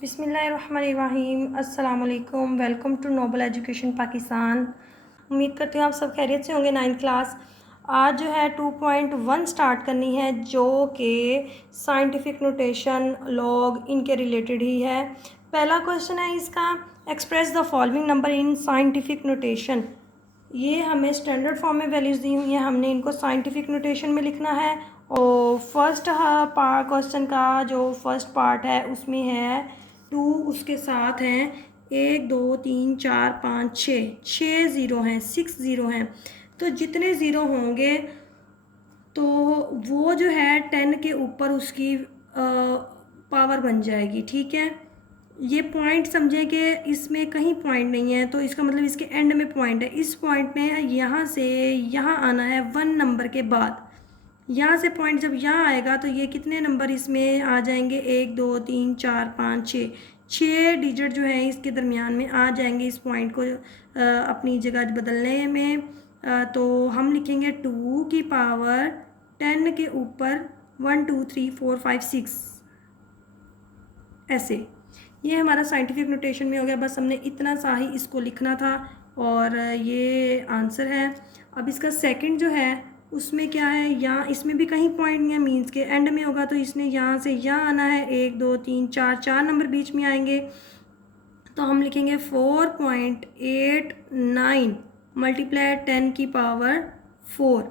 बिस्मिल्लाहिर्रहमानिर्रहीम। अस्सलाम वालेकुम। Welcome to noble education Pakistan. उम्मीद करती हूँ आप सब खैरियत से होंगे। 9th क्लास आज जो है 2.1 स्टार्ट करनी है, जो कि साइंटिफिक नोटेशन लॉग इनके रिलेटेड ही है। पहला क्वेश्चन है इसका, express the following number in scientific notation. ये हमें स्टैंडर्ड फॉर्म में वैल्यूज़ दी हुई हैं, हमने इनको साइंटिफिक नोटेशन में लिखना है। और फर्स्ट क्वेश्चन का जो फर्स्ट पार्ट है उसमें है 2, उसके साथ हैं 1 2 3 4 5 6 ज़ीरो हैं, 6 ज़ीरो हैं। तो जितने ज़ीरो होंगे तो वो जो है 10 के ऊपर उसकी पावर बन जाएगी। ठीक है, ये पॉइंट समझें कि इसमें कहीं पॉइंट नहीं है, तो इसका मतलब इसके एंड में पॉइंट है। इस पॉइंट ने यहाँ से यहाँ आना है 1 नंबर के बाद। यहाँ से पॉइंट जब यहाँ आएगा तो ये कितने नंबर इसमें आ जाएंगे, 1 2 3 4 5 6, 6 डिजिट जो है इसके दरमियान में आ जाएंगे इस पॉइंट को अपनी जगह बदलने में। तो हम लिखेंगे 2 की पावर 10 के ऊपर 1 2 3 4 5 6 ऐसे। ये हमारा साइंटिफिक नोटेशन में हो गया। बस हमने इतना सा ही इसको लिखना था और ये आंसर है। अब इसका सेकंड जो है उसमें क्या है, यहाँ इसमें भी कहीं पॉइंट नहीं है, मीन्स के एंड में होगा, तो इसने यहाँ से यहाँ आना है 1 2 3 4, 4 नंबर बीच में आएंगे। तो हम लिखेंगे 4.89 मल्टीप्लाई 10 की पावर 4।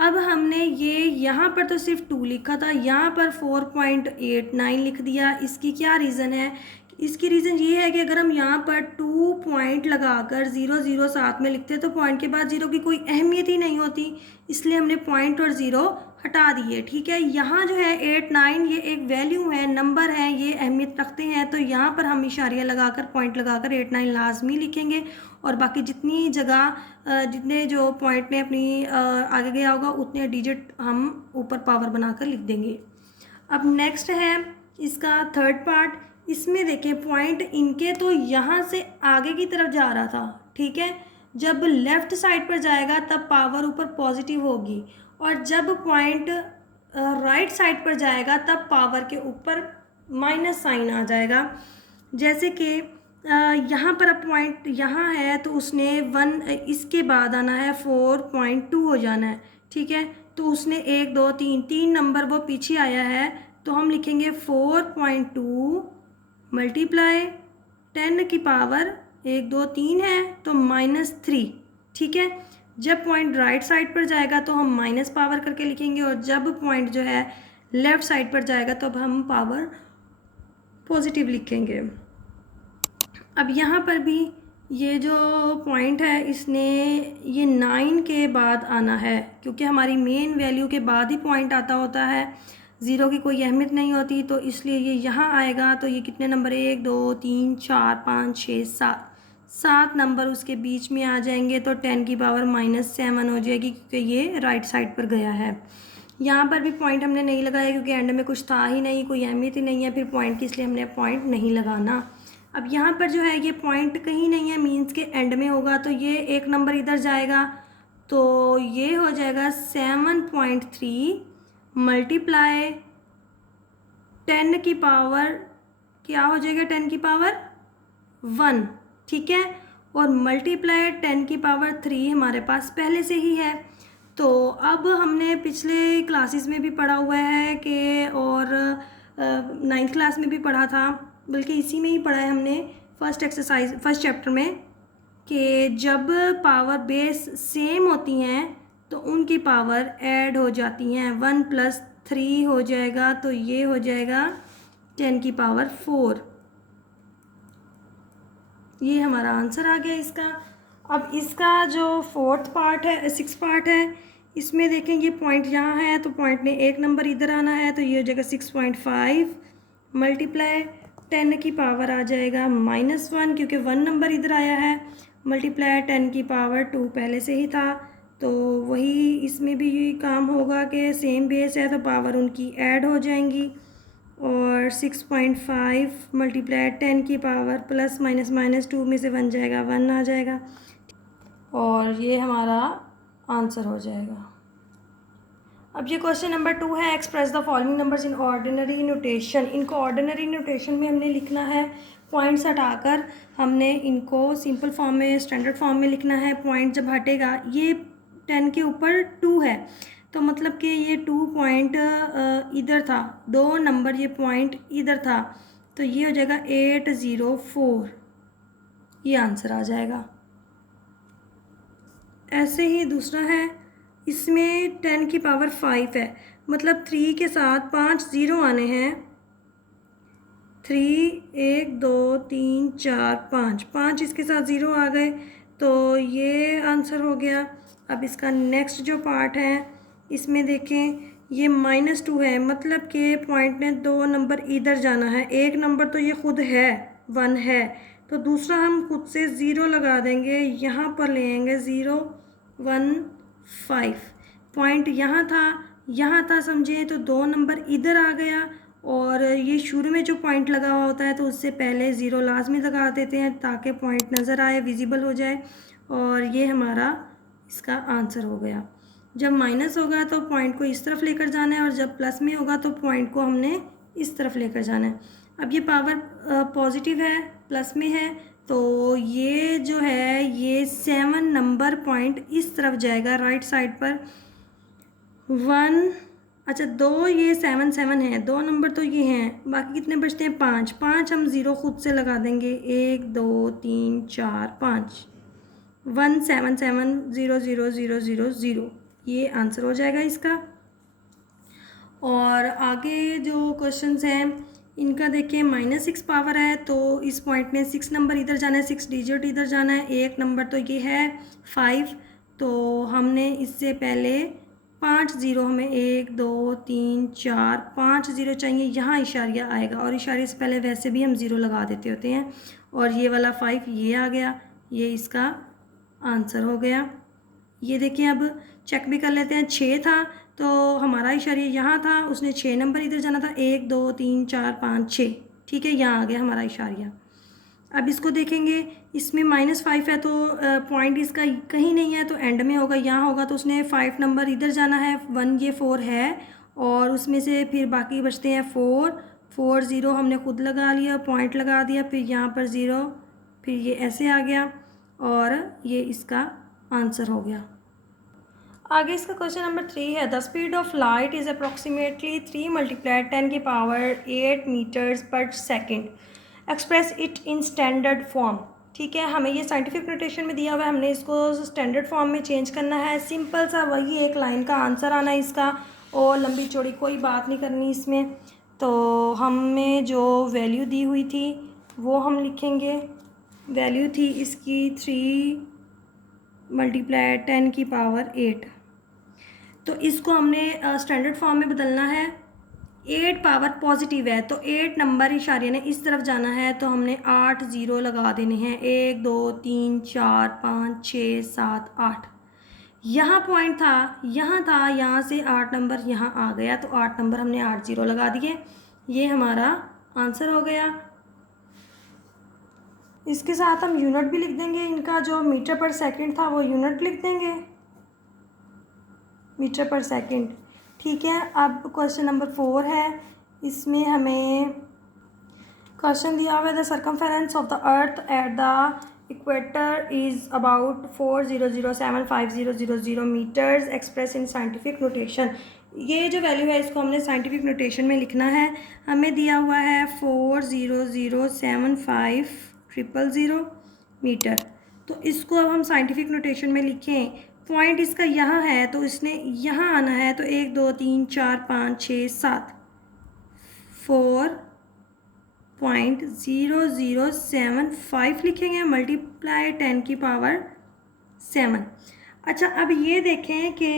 अब हमने ये यहाँ पर तो सिर्फ 2 लिखा था, यहाँ पर 4.89 लिख दिया। इसकी क्या रीज़न है? इसकी रीज़न ये है कि अगर हम यहाँ पर 2 पॉइंट लगाकर 0 0 साथ में लिखते तो पॉइंट के बाद ज़ीरो की कोई अहमियत ही नहीं होती, इसलिए हमने पॉइंट और ज़ीरो हटा दिए। ठीक है, यहाँ जो है 8 9 ये एक वैल्यू है, नंबर है, ये अहमियत रखते हैं, तो यहाँ पर हम इशारिया लगाकर पॉइंट लगाकर 8 9 लाजमी लिखेंगे। और बाकी जितनी जगह जितने जो पॉइंट ने अपनी आगे गया होगा उतने डिजिट हम ऊपर पावर बनाकर लिख देंगे। अब नेक्स्ट है इसका थर्ड पार्ट। इसमें देखें पॉइंट इनके तो यहाँ से आगे की तरफ जा रहा था। ठीक है, जब लेफ़्ट साइड पर जाएगा तब पावर ऊपर पॉजिटिव होगी, और जब पॉइंट राइट साइड पर जाएगा तब पावर के ऊपर माइनस साइन आ जाएगा। जैसे कि यहाँ पर अब पॉइंट यहाँ है तो उसने 1 इसके बाद आना है 4.2 हो जाना है। ठीक है, तो उसने 1 2 3 3 नंबर वो पीछे आया है, तो हम लिखेंगे 4.2 मल्टीप्लाई 10 की पावर 1 2 3 है तो -3। ठीक है, जब पॉइंट राइट साइड पर जाएगा तो हम माइनस पावर करके लिखेंगे, और जब पॉइंट जो है लेफ़्ट साइड पर जाएगा तो अब हम पावर पॉजिटिव लिखेंगे। अब यहाँ पर भी ये जो पॉइंट है इसने ये 9 के बाद आना है, क्योंकि हमारी मेन वैल्यू के बाद ही पॉइंट आता होता है, ज़ीरो की कोई अहमियत नहीं होती, तो इसलिए ये यहाँ आएगा। तो ये कितने नंबर, 1 2 3 4 5 6 7, 7 नंबर उसके बीच में आ जाएंगे, तो 10 की पावर -7 हो जाएगी, क्योंकि ये राइट साइड पर गया है। यहाँ पर भी पॉइंट हमने नहीं लगाया क्योंकि एंड में कुछ था ही नहीं, कोई अहमियत ही नहीं है फिर पॉइंट की, इसलिए हमने पॉइंट नहीं लगाना। अब यहाँ पर जो है ये पॉइंट कहीं नहीं है, मीन्स के एंड में होगा, तो ये एक नंबर इधर जाएगा, तो ये हो जाएगा 7.3 मल्टीप्लाई 10 की पावर क्या हो जाएगा, 10 की पावर 1। ठीक है, और मल्टीप्लाई 10 की पावर 3 हमारे पास पहले से ही है। तो अब हमने पिछले क्लासेस में भी पढ़ा हुआ है कि, और 9th क्लास में भी पढ़ा था, बल्कि इसी में ही पढ़ा है हमने फर्स्ट चैप्टर में, कि जब पावर बेस सेम होती हैं तो उनकी पावर ऐड हो जाती हैं। 1 + 3 हो जाएगा, तो ये हो जाएगा 10 की पावर 4। ये हमारा आंसर आ गया इसका। अब इसका जो सिक्स पार्ट है, इसमें देखें ये पॉइंट यहाँ है, तो पॉइंट ने एक नंबर इधर आना है, तो ये हो जाएगा 6.5 मल्टीप्लाई 10 की पावर आ जाएगा -1, क्योंकि 1 नंबर इधर आया है, मल्टीप्लाई 10 की पावर 2 पहले से ही था, तो वही इसमें भी काम होगा कि सेम बेस है तो पावर उनकी ऐड हो जाएंगी। और 6.5 मल्टीप्लाई 10 की पावर प्लस माइनस -2 में से बन जाएगा 1 आ जाएगा, और ये हमारा आंसर हो जाएगा। अब ये क्वेश्चन नंबर 2 है, express the following numbers in ordinary notation. इनको ऑर्डिनरी नोटेशन में हमने लिखना है, पॉइंट्स हटाकर हमने इनको सिंपल फॉर्म में, स्टैंडर्ड फॉर्म में लिखना है। पॉइंट जब हटेगा, ये 10 के ऊपर 2 है तो मतलब कि ये 2 पॉइंट इधर था, 2 नंबर ये पॉइंट इधर था, तो ये हो जाएगा 804, ये आंसर आ जाएगा। ऐसे ही दूसरा है, इसमें 10 की पावर 5 है, मतलब 3 के साथ 5 ज़ीरो आने हैं। 3 1 2 3 4 5, 5 इसके साथ ज़ीरो आ गए तो ये आंसर हो गया। अब इसका नेक्स्ट जो पार्ट है, इसमें देखें ये -2 है, मतलब कि पॉइंट ने 2 नंबर इधर जाना है। एक नंबर तो ये खुद है, 1 है, तो दूसरा हम खुद से ज़ीरो लगा देंगे, यहाँ पर ले आएंगे 0 1 5। पॉइंट यहाँ था समझे, तो 2 नंबर इधर आ गया, और ये शुरू में जो पॉइंट लगा हुआ होता है तो उससे पहले ज़ीरो लाजमी लगा देते हैं ताकि पॉइंट नज़र आए, विजिबल हो जाए, और ये हमारा इसका आंसर हो गया। जब माइनस होगा तो पॉइंट को इस तरफ लेकर जाना है, और जब प्लस में होगा तो पॉइंट को हमने इस तरफ लेकर जाना है। अब ये पावर पॉजिटिव है, प्लस में है, तो ये जो है ये 7 नंबर पॉइंट इस तरफ जाएगा राइट साइड पर। 1, अच्छा 2, ये 7 7 है, 2 नंबर तो ये हैं, बाकी कितने बचते हैं 5 5, हम ज़ीरो खुद से लगा देंगे, 1 2 3 4 5, 1 7 7 0 0 0 0 0, ये आंसर हो जाएगा इसका। और आगे जो क्वेश्चंस हैं इनका देखिए, -6 पावर है तो इस पॉइंट में 6 नंबर इधर जाना है, 6 डिजिट इधर जाना है। एक नंबर तो ये है 5, तो हमने इससे पहले 5 ज़ीरो, हमें 1 2 3 4 5 ज़ीरो चाहिए, यहाँ इशारिया आएगा, और इशारे से पहले वैसे भी हम ज़ीरो लगा देते होते हैं। और ये वाला 5 ये आ गया, ये इसका आंसर हो गया। ये देखिए, अब चेक भी कर लेते हैं। 6 था तो हमारा इशारा यहाँ था, उसने 6 नंबर इधर जाना था, 1 2 3 4 5 6, ठीक है, यहाँ आ गया हमारा इशारा। अब इसको देखेंगे, इसमें -5 है तो पॉइंट इसका कहीं नहीं है तो एंड में होगा, यहाँ होगा, तो उसने 5 नंबर इधर जाना है, 1 ये 4 है, और उसमें से फिर बाकी बचते हैं 4 4 ज़ीरो हमने खुद लगा लिया, पॉइंट लगा दिया, फिर यहाँ पर ज़ीरो, फिर ये ऐसे आ गया, और ये इसका आंसर हो गया। आगे इसका क्वेश्चन नंबर 3 है, the speed of light is approximately 3 × 10 की पावर 8 मीटर्स पर second, express it in standard form. ठीक है, हमें ये साइंटिफिक नोटेशन में दिया हुआ है, हमने इसको स्टैंडर्ड फॉर्म में चेंज करना है। सिंपल सा वही एक लाइन का आंसर आना है इसका, और लंबी चौड़ी कोई बात नहीं करनी इसमें। तो हमें जो वैल्यू दी हुई थी वो हम लिखेंगे, वैल्यू थी इसकी 3 × 10 की पावर 8, तो इसको हमने स्टैंडर्ड फॉर्म में बदलना है। 8 पावर पॉजिटिव है तो 8 नंबर इशारे ने इस तरफ जाना है, तो हमने 8 ज़ीरो लगा देने हैं, 1 2 3 4 5 6 7 8। यहाँ पॉइंट था, यहाँ से 8 नंबर यहाँ आ गया, तो 8 नंबर हमने 8 ज़ीरो लगा दिए, ये हमारा आंसर हो गया। इसके साथ हम यूनिट भी लिख देंगे, इनका जो मीटर पर सेकंड था वो यूनिट लिख देंगे, मीटर पर सेकंड। ठीक है, अब क्वेश्चन नंबर 4 है, इसमें हमें क्वेश्चन दिया हुआ है, the circumference of the earth at the equator is about 4007500 metres, express in scientific notation. ये जो वैल्यू है इसको हमने साइंटिफिक नोटेशन में लिखना है। हमें दिया हुआ है 4007500 मीटर, तो इसको अब हम साइंटिफिक नोटेशन में लिखें। पॉइंट इसका यहाँ है तो इसने यहाँ आना है, तो 1 2 3 4 5 6 7, 4.0075 लिखेंगे, मल्टीप्लाई 10 की पावर 7। अच्छा, अब ये देखें कि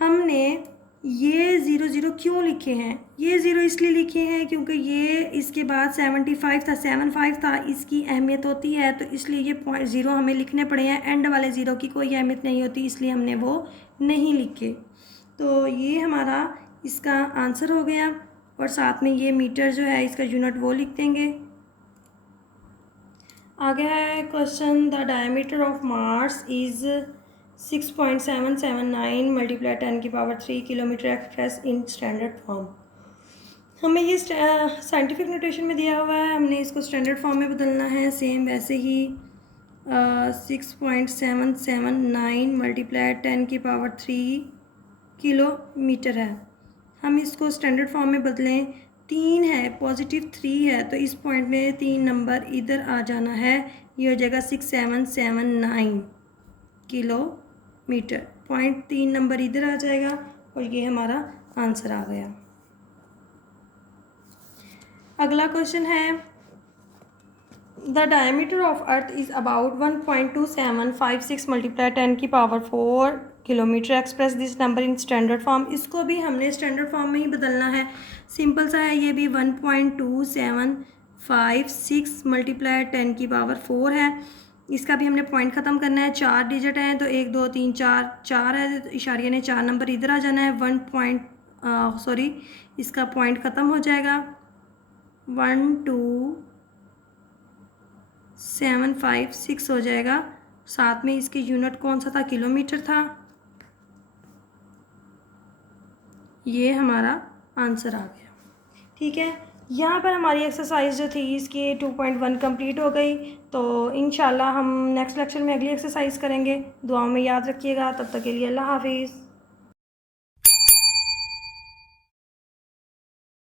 हमने ये 0 0 क्यों लिखे हैं। ये 0 इसलिए लिखे हैं क्योंकि ये इसके बाद 75 था, इसकी अहमियत होती है, तो इसलिए ये पॉइंट 0 हमें लिखने पड़े हैं। एंड वाले 0 की कोई अहमियत नहीं होती, इसलिए हमने वो नहीं लिखे। तो ये हमारा इसका आंसर हो गया, और साथ में ये मीटर जो है इसका यूनिट वो लिख देंगे। आगे है question, the diameter of Mars is 6.779 multiply 10⁻³ kilometre express in standard form. हमें ये साइंटिफिक नोटेशन में दिया हुआ है, हमने इसको स्टैंडर्ड फॉर्म में बदलना है। सेम वैसे ही 6.779 मल्टीप्लाई 10⁻³ किलोमीटर है। हम इसको स्टैंडर्ड फॉर्म में बदलें, 3 है, पॉजिटिव 3 है, तो इस पॉइंट में 3 नंबर इधर आ जाना है। ये हो जाएगा 6779 किलोमीटर। पॉइंट 3 नंबर इधर आ जाएगा और ये हमारा आंसर आ गया। अगला क्वेश्चन है, the diameter of earth is about 1.2756 multiply 10⁻⁴ kilometre express this number in standard form. इसको भी हमने स्टैंडर्ड फॉर्म में ही बदलना है। सिंपल सा है, ये भी 1.2756 मल्टीप्लाई 10⁻⁴ है। इसका भी हमने पॉइंट ख़त्म करना है। 4 डिजिट हैं तो 1 2 3 4 4 है, तो इशारिया ने 4 नंबर इधर आ जाना है। इसका पॉइंट ख़त्म हो जाएगा। 12756 हो जाएगा। साथ में इसकी यूनिट कौन सा था? किलोमीटर था। ये हमारा आंसर आ गया। ठीक है, यहाँ पर हमारी एक्सरसाइज जो थी इसकी 2.1 कंप्लीट हो गई। तो इंशाल्लाह हम नेक्स्ट लेक्चर में अगली एक्सरसाइज करेंगे। दुआओं में याद रखिएगा। तब तक के लिए अल्लाह हाफिज़।